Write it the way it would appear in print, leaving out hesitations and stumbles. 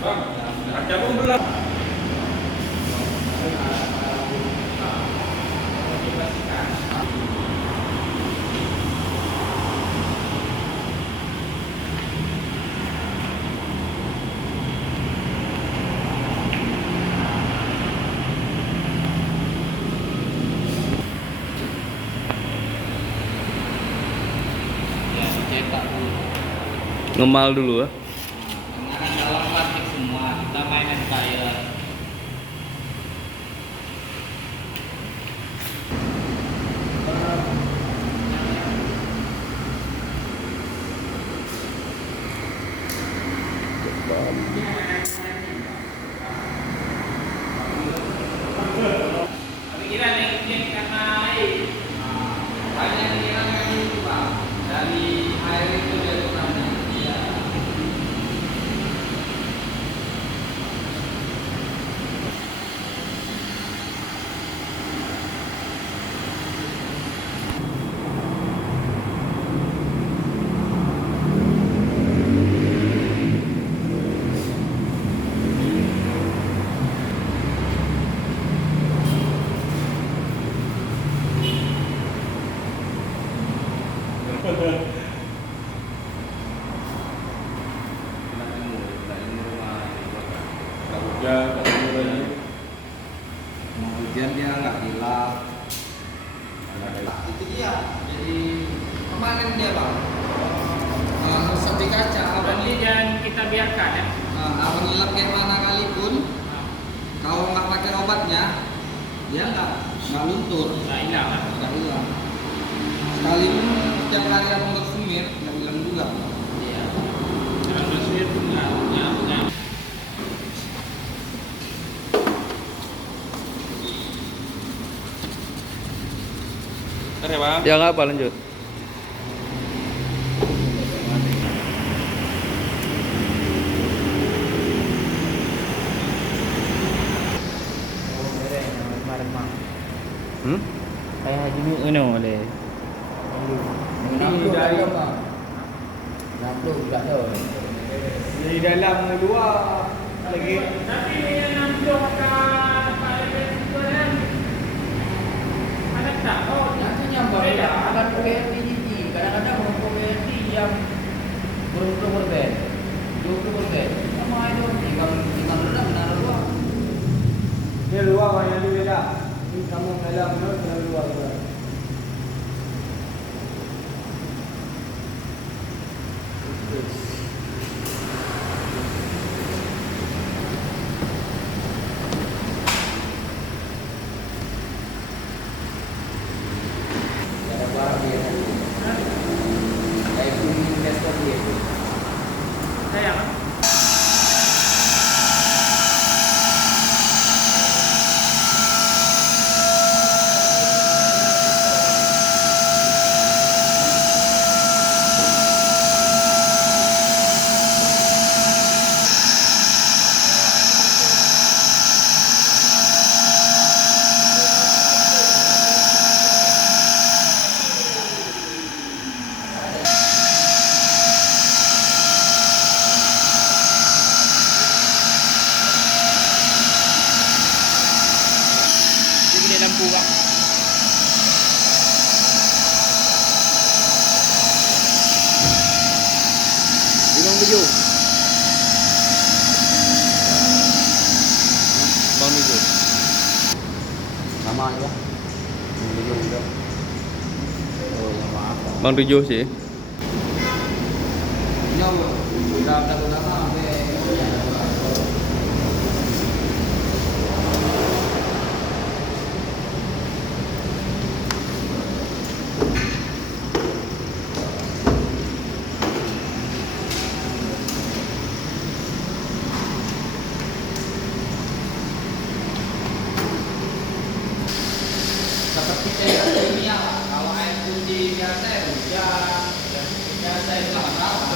Ada pun belum. Ya, dicetak dulu. Ngemal dulu ya. Karena kan dalam plastik semua, kita mainan kayak pikiran yang karena air. Banyak pikiran yang itu Pak. Dari air itu dari mana? Ya. Mau hujan dia nggak hilang. Itu dia. Jadi kemarin dia bang. Seperti kaca. Abang Ini jangan kita biarkan ya. abang lap kayak mana kali pun, kalau nggak pakai obatnya, dia nggak luntur. Nggak hilang. Nggak hilang. Sekali pun setiap hari abang bersumir nggak hilang juga. Iya. Jangan bersuir pun nggak. Ya, bukan. Ntar ya bang. Ya nggak apa, lanjut. Hmm? Kayak Haji Bu ini oleh. Ini dari Dari dalam luar lagi. Tapi ini yang nampung pada itu kan. Ada tak? Oh, Nanti nyambang beda. akan PRT gigi. Kadang-kadang mau PRT yang berbeda. 20%. Sama itu tinggal rendah benar luar. Dia luar yang ini beda. Ini kamu dalam luar juga. ada barang dia. Kayak kuning investor dia. Saya kan? Ini lampu pak. Bang Tujuh. Bang Tujuh. Sama ya. Ini juga. Oh ya maaf. Bang Tujuh sih. Ini udah lama sampai seperti kayak ini ya, kalau air putih biasa ya hujan, biasa itu nggak tahu.